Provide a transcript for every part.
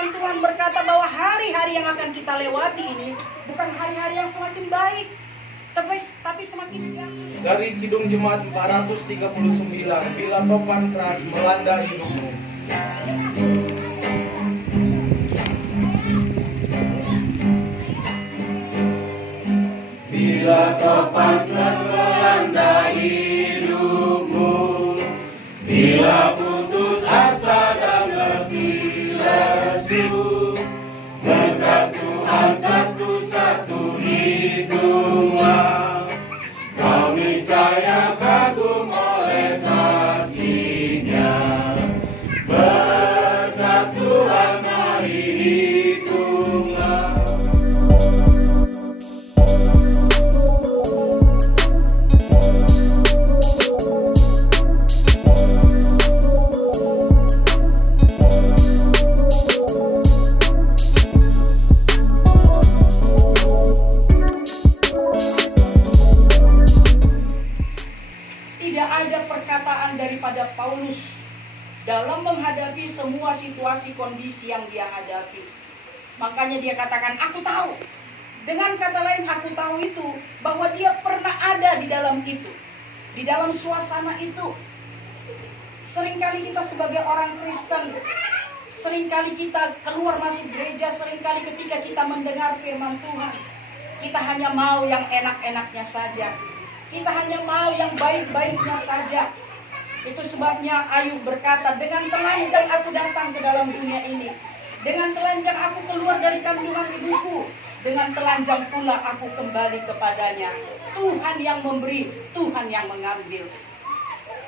firman Tuhan berkata bahwa hari-hari yang akan kita lewati ini bukan hari-hari yang semakin baik, tapi semakin jahat. Dari Kidung Jemaat 439, bila topan keras melanda hidupmu. Bila topan keras melanda hidupmu, bila putus asa dan letih lesu, berkat Tuhan satu-satu hitunglah, kau niscaya kagum oleh kasih-Nya. Berkat Tuhan mari hitunglah. Daripada Paulus dalam menghadapi semua situasi kondisi yang dia hadapi. Makanya dia katakan, aku tahu. Dengan kata lain, aku tahu itu bahwa dia pernah ada di dalam itu, di dalam suasana itu. Seringkali kita sebagai orang Kristen, seringkali kita keluar masuk gereja, seringkali ketika kita mendengar firman Tuhan, kita hanya mau yang enak-enaknya saja. Kita hanya mau yang baik-baiknya saja. Itu sebabnya Ayub berkata, dengan telanjang aku datang ke dalam dunia ini. Dengan telanjang aku keluar dari kandungan ibuku. Dengan telanjang pula aku kembali kepadanya. Tuhan yang memberi, Tuhan yang mengambil.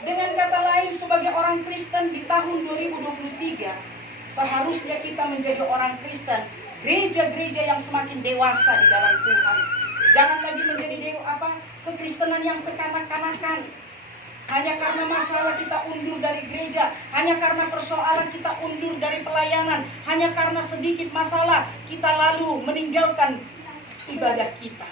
Dengan kata lain, sebagai orang Kristen di tahun 2023, seharusnya kita menjadi orang Kristen, gereja-gereja yang semakin dewasa di dalam Tuhan. Jangan lagi menjadi kekristenan yang kekanak-kanakan. Hanya karena masalah kita undur dari gereja, hanya karena persoalan kita undur dari pelayanan, hanya karena sedikit masalah kita lalu meninggalkan ibadah kita.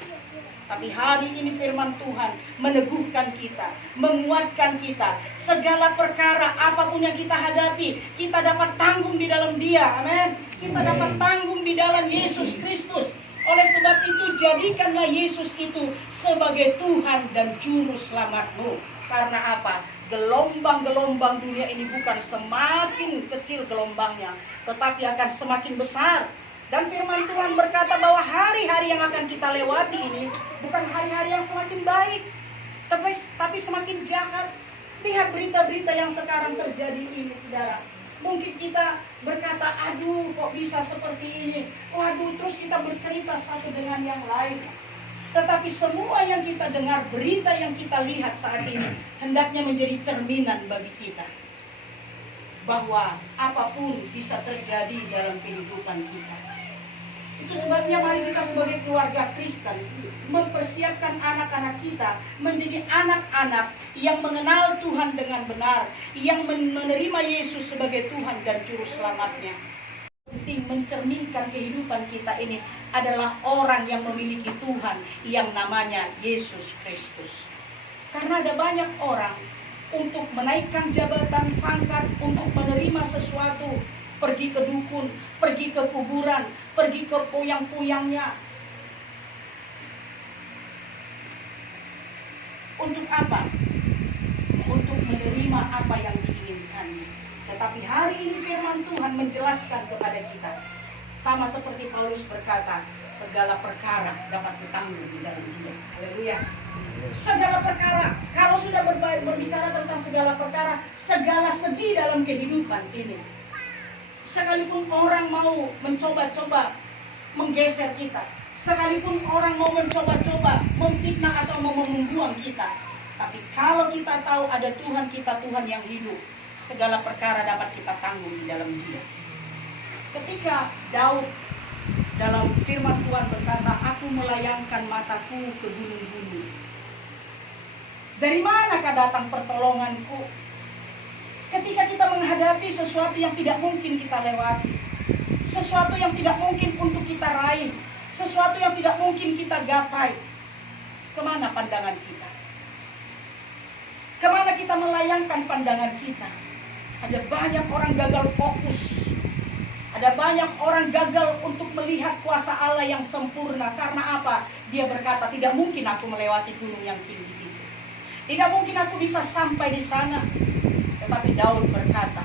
Tapi hari ini firman Tuhan meneguhkan kita, menguatkan kita. Segala perkara apapun yang kita hadapi, kita dapat tanggung di dalam Dia. Amin. Kita dapat tanggung di dalam Yesus Kristus. Oleh sebab itu, jadikanlah Yesus itu sebagai Tuhan dan Juru Selamatmu. Karena apa? Gelombang-gelombang dunia ini bukan semakin kecil gelombangnya, tetapi akan semakin besar. Dan firman Tuhan berkata bahwa hari-hari yang akan kita lewati ini bukan hari-hari yang semakin baik, tapi semakin jahat. Lihat berita-berita yang sekarang terjadi ini, saudara. Mungkin kita berkata, aduh kok bisa seperti ini. Waduh, terus kita bercerita satu dengan yang lain. Tetapi semua yang kita dengar, berita yang kita lihat saat ini, hendaknya menjadi cerminan bagi kita. Bahwa apapun bisa terjadi dalam kehidupan kita. Itu sebabnya mari kita sebagai keluarga Kristen mempersiapkan anak-anak kita menjadi anak-anak yang mengenal Tuhan dengan benar, yang menerima Yesus sebagai Tuhan dan Juru Selamatnya. Penting mencerminkan kehidupan kita ini adalah orang yang memiliki Tuhan yang namanya Yesus Kristus. Karena ada banyak orang untuk menaikkan jabatan, pangkat, untuk menerima sesuatu, pergi ke dukun, pergi ke kuburan, pergi ke puyang-puyangnya. Untuk apa? Untuk menerima apa yang diinginkannya. Tetapi hari ini firman Tuhan menjelaskan kepada kita, sama seperti Paulus berkata, segala perkara dapat ditanggung di dalam Dia. Haleluya. Segala perkara. Kalau sudah berbicara tentang segala perkara, segala segi dalam kehidupan ini. Sekalipun orang mau mencoba-coba menggeser kita, sekalipun orang mau mencoba-coba memfitnah atau mau membuang kita, tapi kalau kita tahu ada Tuhan kita, Tuhan yang hidup, segala perkara dapat kita tanggung di dalam Dia. Ketika Daud dalam firman Tuhan berkata, aku melayangkan mataku ke gunung-gunung. Dari manakah datang pertolonganku? Ketika kita menghadapi sesuatu yang tidak mungkin kita lewati, sesuatu yang tidak mungkin untuk kita raih, sesuatu yang tidak mungkin kita gapai, kemana pandangan kita? Kemana kita melayangkan pandangan kita? Ada banyak orang gagal fokus. Ada banyak orang gagal untuk melihat kuasa Allah yang sempurna. Karena apa? Dia berkata, tidak mungkin aku melewati gunung yang tinggi itu. Tidak mungkin aku bisa sampai di sana. Tetapi Daud berkata,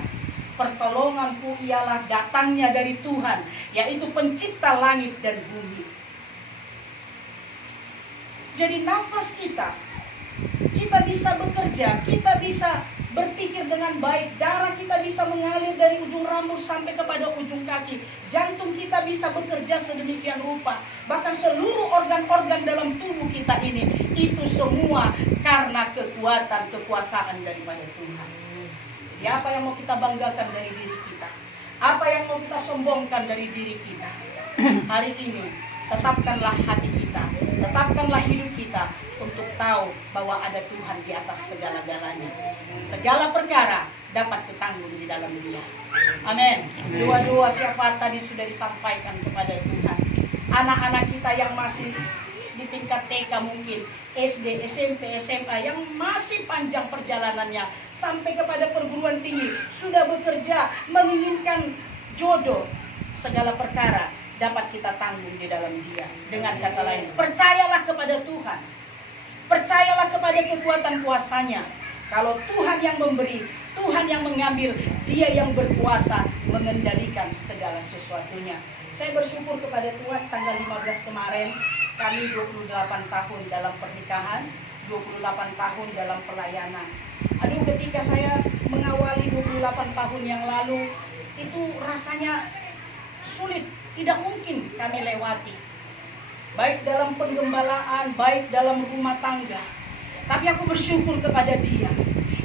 pertolonganku ialah datangnya dari Tuhan, yaitu pencipta langit dan bumi. Jadi nafas kita bisa bekerja, kita bisa berpikir dengan baik, darah kita bisa mengalir dari ujung rambut sampai kepada ujung kaki, jantung kita bisa bekerja sedemikian rupa, bahkan seluruh organ-organ dalam tubuh kita ini, itu semua karena kekuatan, kekuasaan daripada Tuhan. Jadi apa yang mau kita banggakan dari diri kita? Apa yang mau kita sombongkan dari diri kita? Hari ini tetapkanlah hati kita, tetapkanlah hidup kita untuk tahu bahwa ada Tuhan di atas segala-galanya. Segala perkara dapat ditanggung di dalam Dia. Amin. Doa-doa syafaat tadi sudah disampaikan kepada Tuhan. Anak-anak kita yang masih di tingkat TK mungkin, SD, SMP, SMA, yang masih panjang perjalanannya sampai kepada perguruan tinggi, sudah bekerja, menginginkan jodoh, segala perkara dapat kita tanggung di dalam Dia. Dengan kata lain, percayalah kepada Tuhan. Percayalah kepada kekuatan kuasanya. Kalau Tuhan yang memberi, Tuhan yang mengambil, Dia yang berkuasa mengendalikan segala sesuatunya. Saya bersyukur kepada Tuhan, tanggal 15 kemarin kami 28 tahun dalam pernikahan, 28 tahun dalam pelayanan. Aduh, ketika saya mengawali 28 tahun yang lalu, itu rasanya sulit, tidak mungkin kami lewati. Baik dalam penggembalaan, baik dalam rumah tangga. Tapi aku bersyukur kepada Dia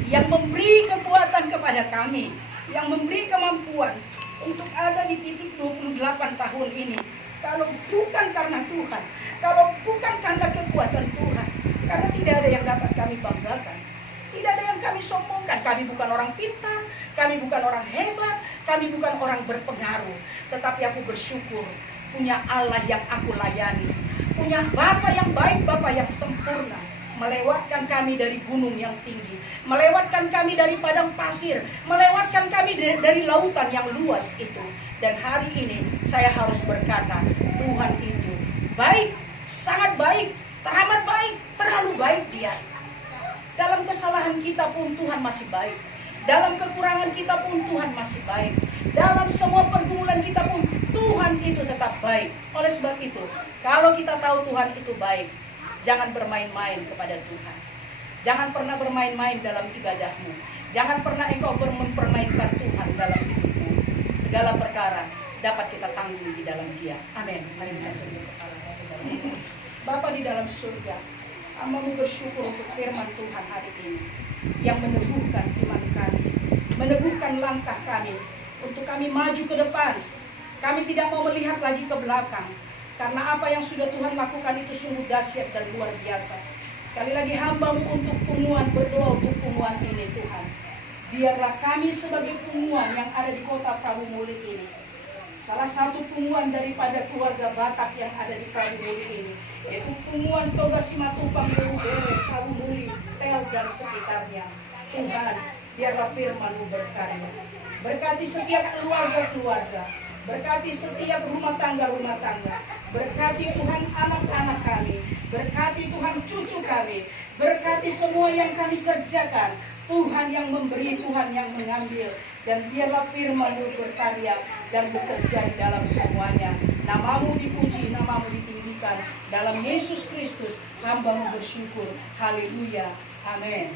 yang memberi kekuatan kepada kami, yang memberi kemampuan untuk ada di titik 28 tahun ini. Kalau bukan karena Tuhan, kalau bukan karena kekuatan Tuhan, karena tidak ada yang dapat kami banggakan, tidak ada yang kami sombongkan. Kami bukan orang pintar, kami bukan orang hebat, kami bukan orang berpengaruh. Tetapi aku bersyukur punya Allah yang aku layani, punya Bapa yang baik, Bapa yang sempurna, melewatkan kami dari gunung yang tinggi, melewatkan kami dari padang pasir, melewatkan kami dari lautan yang luas itu. Dan hari ini saya harus berkata, Tuhan itu baik, sangat baik, teramat baik, terlalu baik Dia. Dalam kesalahan kita pun Tuhan masih baik. Dalam kekurangan kita pun Tuhan masih baik. Dalam semua pergumulan kita pun Tuhan itu tetap baik. Oleh sebab itu, kalau kita tahu Tuhan itu baik, jangan bermain-main kepada Tuhan. Jangan pernah bermain-main dalam ibadahmu. Jangan pernah engkau mempermainkan Tuhan dalam hidupmu. Segala perkara dapat kita tanggung di dalam Dia. Amin. Mari kita tunduk kepala satu dalam doa. Bapa di dalam surga, Hamba-Mu bersyukur untuk firman Tuhan hari ini yang meneguhkan iman kami, meneguhkan langkah kami untuk kami maju ke depan. Kami tidak mau melihat lagi ke belakang, karena apa yang sudah Tuhan lakukan itu sungguh dahsyat dan luar biasa. Sekali lagi Hamba-Mu untuk punguan, berdoa untuk punguan ini Tuhan. Biarlah kami sebagai punguan yang ada di kota Prabu Muli ini, salah satu punguan daripada keluarga Batak yang ada di Prabu Muli ini, yaitu punguan Toga Simatupang, Berubere, Prabu Muli, Tel dan sekitarnya. Tuhan, biarlah firman-Mu berkarya. Berkati setiap keluarga-keluarga, berkati setiap rumah tangga, berkati Tuhan anak-anak kami, berkati Tuhan cucu kami, berkati semua yang kami kerjakan. Tuhan yang memberi, Tuhan yang mengambil, dan biarlah firman-Mu berkarya dan bekerja di dalam semuanya. Nama-Mu dipuji, Nama-Mu ditinggikan. Dalam Yesus Kristus, Hamba-Mu bersyukur. Haleluya. Amin.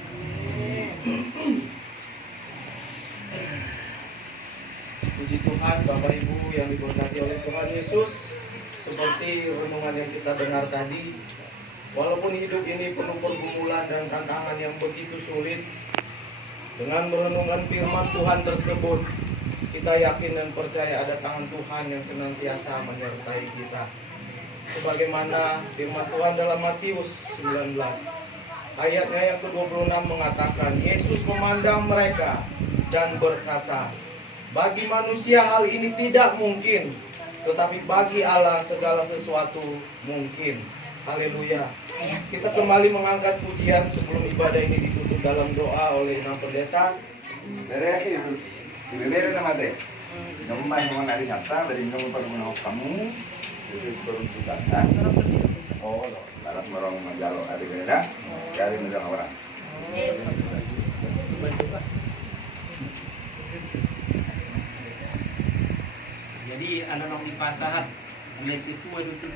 Puji Tuhan, Bapak Ibu yang diberkati oleh Tuhan Yesus. Seperti renungan yang kita dengar tadi, walaupun hidup ini penuh pergumulan dan tantangan yang begitu sulit, dengan merenungkan firman Tuhan tersebut, kita yakin dan percaya ada tangan Tuhan yang senantiasa menyertai kita. Sebagaimana firman Tuhan dalam Matius 19, ayatnya yang ke-26 mengatakan, Yesus memandang mereka dan berkata, bagi manusia hal ini tidak mungkin, tetapi bagi Allah segala sesuatu mungkin. Haleluya. Kita kembali mengangkat pujian sebelum ibadah ini ditutup dalam doa oleh Enam Pendeta. Dari akhir, di bibir nama deh. Nomai mo nari nyata dari nomor pada kamu itu peruntukan kan? Oh, dalam orang menjalo ada beda dari menjalo orang. Jadi anak-anak di pasahat, anak itu waduh itu.